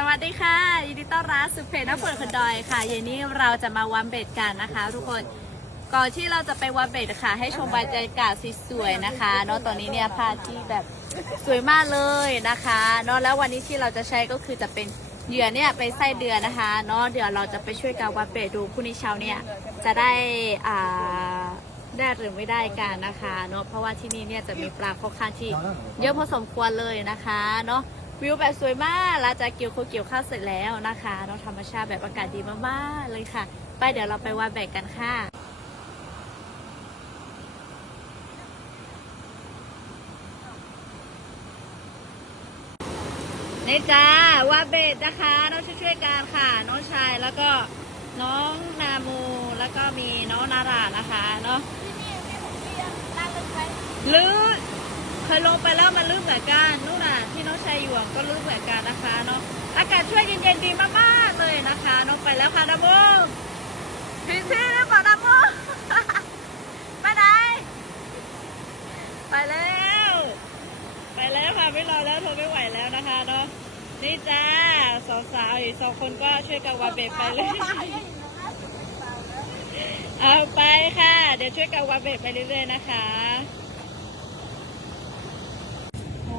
สวัสดีค่ะยินดีต้อนรับสุเพจน้ำฝนคนดอยค่ะเย็นนี้เราจะมาวามเบดกันนะคะ ทุกคนก่อนที่เราจะไปวามเบดค่ะ ให้ชมบรรยากาศสวยๆนะคะเนาะตอนนี้เนี่ยพระอาที่แบบสวยมากเลยนะคะเนาะแล้ววันนี้ที่เราจะใช้ก็คือจะเป็นเหยื่อเนี่ยเป็นไส้เดือนนะคะเนาะเดี๋ยวเราจะไปช่วยกันวามเบดดูพรุ่งนี้เช้าเนี่ยจะได้อ่าได้หรือไม่ได้กันนะคะเนาะเพราะว่าที่นี่เนี่ยจะมีปลาค่อนข้างที่เยอะพอสมควรเลยนะคะเนาะ วิวแบบสวยมากแล้วจะเกี่ยวข้าวเกี่ยวข้าวเสร็จแล้วนะคะเนาะธรรมชาติแบบอากาศดีมากๆเลยค่ะ ไปเดี๋ยวเราไปวาดแบกกันค่ะนี่จ้าวาดเบ็ดนะคะน้องช่วยๆกันค่ะ น้องชายแล้วก็น้องนามูแล้วก็มีน้องนารานะคะเนาะลื่นเคยลงไปแล้วมันลื่นเหมือนกันนู่นน่ะที่น้องชายอยู่อะก็ลื่ นเหมือนกันนะคะเนาะอากาศช่วยเย็นๆดีมากๆเลยนะคะน้องไปแล้วค่ะดับโบพี่พี่เรียกก่อนดับโบไปไหนไปแล้ว ไปแล้วค่ะไม่รอแล้วทนไม่ไหวแล้วนะคะเนาะนี่จ้าสาวๆอีกสองคนก็ช่วยกันวางเบ็ดไปเลยเอาไปค่ะ เดี๋ยวช่วยกันวางเบ็ดไปเรื่อยๆนะคะ โห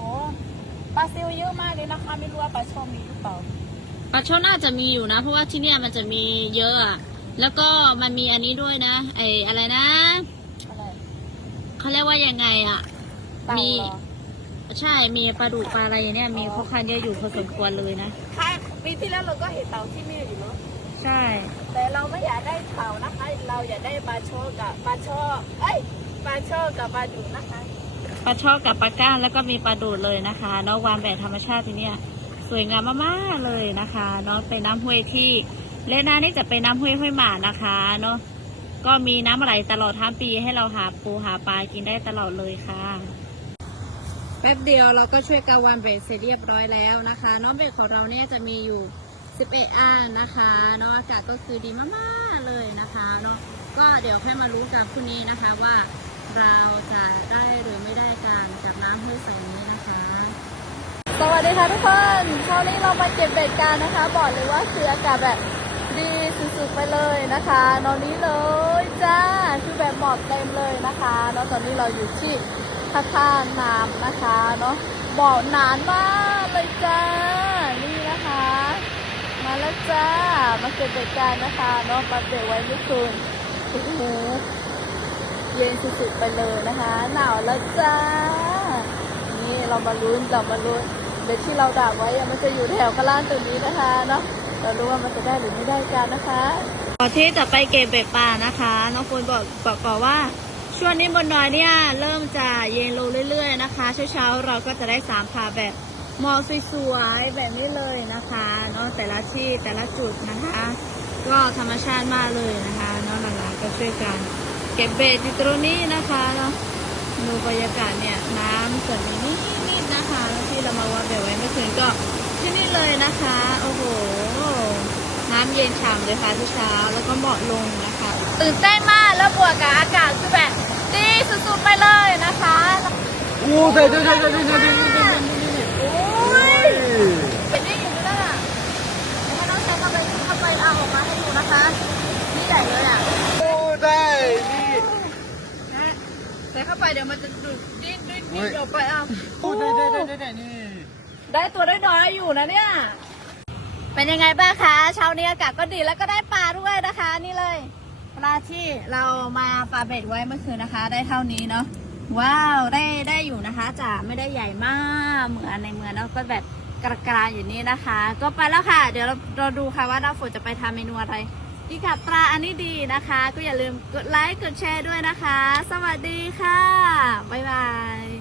ป ลาซิวเยอะมากเลยนะคะ ไม่รู้ว่าปลาช่อนมีหรือเปล่าปลาช่อนน่าจะมีอยู่นะ เพราะว่าที่เนี่ยมันจะมีเยอะอะแล้วก็มันมีอันนี้ด้วยนะไออะไรนะอะไรเขาเรียกว่ายังไงอะเต่ามีเหรอ ใช่มีปลาดุกปลาอะไรเนี่ยมีค่อนข้างเยอะอยู่พอสมควรเลยนะ ใช่ปีที่แล้วเราก็เห็นเต่าที่นี่อยู่เนาะใช่แต่เราไม่อยากได้เต่านะคะ เราอยากได้ปลาโชกับปลาช่อเอ้ยปลาช่อกับปลาดุกนะคะ ปลาช่อกับปลาก้านแล้วก็มีปลาดูดเลยนะคะเนาะวานแบบธรรมชาติที่เนี่ยสวยงามมากๆเลยนะคะเนาะเป็นน้ำห้วยที่เลนานี่จะเป็นน้ำห้วยห้วยหมานะคะเนาะก็มีน้ำไหลตลอดทั้งปีให้เราหาปูหาปลากินได้ตลอดเลยค่ะ แป๊บเดียวเราก็ช่วยกาวานเบรเสร็จเรียบร้อยแล้วนะคะน้องเบรของเราเนี่ยจะมีอยู่11อันนะคะเนาะอากาศก็คือดีมากๆเลยนะคะเนาะก็เดี๋ยวค่มารู้กันพรุ่งนี้นะคะว่าเราจะได้หรือไม่ได้ จากน้ำห้วยใสนี้นะคะ สวัสดีค่ะทุกคนเช้านี้เรามาเก็บเบ็ดกันนะคะ บอกเลยว่าคืออากาศแบบดีสุดๆไปเลยนะคะนอนนี้เลยจ้าคือแบบหมอกเต็มเลยนะคะเนาะตอนนี้เราอยู่ที่ท่าท่าน้ำนะคะเนาะบ่อนานมากเลยจ้านี่นะคะ มาแล้วจ้ามาเก็บเบ็ดกันนะคะเนาะมาเบ็ดไว้เมื่อคืนโอ้โห เย็นสุดๆไปเลยนะคะ หนาวแล้วจ้า นี่เรามาลุ้นเรามาลุ้นเบ็ดที่เราดักไว้มันจะอยู่แถวข้างล่างตรงนี้นะคะเนาะเรารู้ว่ามันจะได้หรือไม่ได้กันนะคะก่อนที่จะไปเก็บเบ็ดปลานะคะน้องฝนบอกบอกก่อนว่าช่วงนี้บนดอยเนี่ยเริ่มจะเย็นลงเรื่อย ๆ นะคะเช้าๆเราก็จะได้สามขาแบบหมอกสวยๆแบบนี้เลยนะคะเนาะแต่ละที่แต่ละจุดนะคะ ก็ธรรมชาติมากเลยนะคะเนาะหลังๆก็ช่วยกัน ก็บเบ็ดอยู่ตรงนี้นะคะดูบรรยากาศเนี่ยน้ำส่วนนี้นิดๆนะคะแล้วที่เรามาวางเบ็ดไว้เมื่อคืนก็ที่นี่เลยนะคะ โอ้โห น้ำเย็นฉ่ำเลยค่ะทุกเช้าแล้วก็เหมาะลงนะคะ ตื่นเต้นมากแล้วบวกกับอากาศคือแบบดีสุดๆไปเลยนะคะโอ้ใส่ใส่ใส่ใส่ใส่โอ้ยเห็นได้อยู่ด้วยอะแล้วน้องแชมป์ก็ไปเข้าไปเอาออกมาให้ดูนะคะ ส่เข้าไปเดี๋ยวมันจะดูดดิ้นดิ้นดิ้นเดี๋ยวไปเอาโอ้ได้ได้ได้ได้ได้นี่ได้ตัวน้อยๆอยู่นะเนี่ย เป็นยังไงบ้างคะเช้านี้อากาศก็ดีแล้วก็ได้ปลาด้วยนะคะ นี่เลยปลาที่เรามาปลาเบ็ดไว้เมื่อคืนนะคะ ได้เท่านี้เนาะว้าวได้ได้อยู่นะคะจะไม่ได้ใหญ่มากเหมือนในเมืองเนาะก็แบบกระกราอยู่นี่นะคะ ก็ไปแล้วค่ะ เดี๋ยวเราเราดูค่ะว่าดาวฝนจะไปทำเมนูอะไร กีกับปลาอันนี้ดีนะคะ ก็อย่าลืมกดไลค์กดแชร์ด้วยนะคะ สวัสดีค่ะ บ๊ายบาย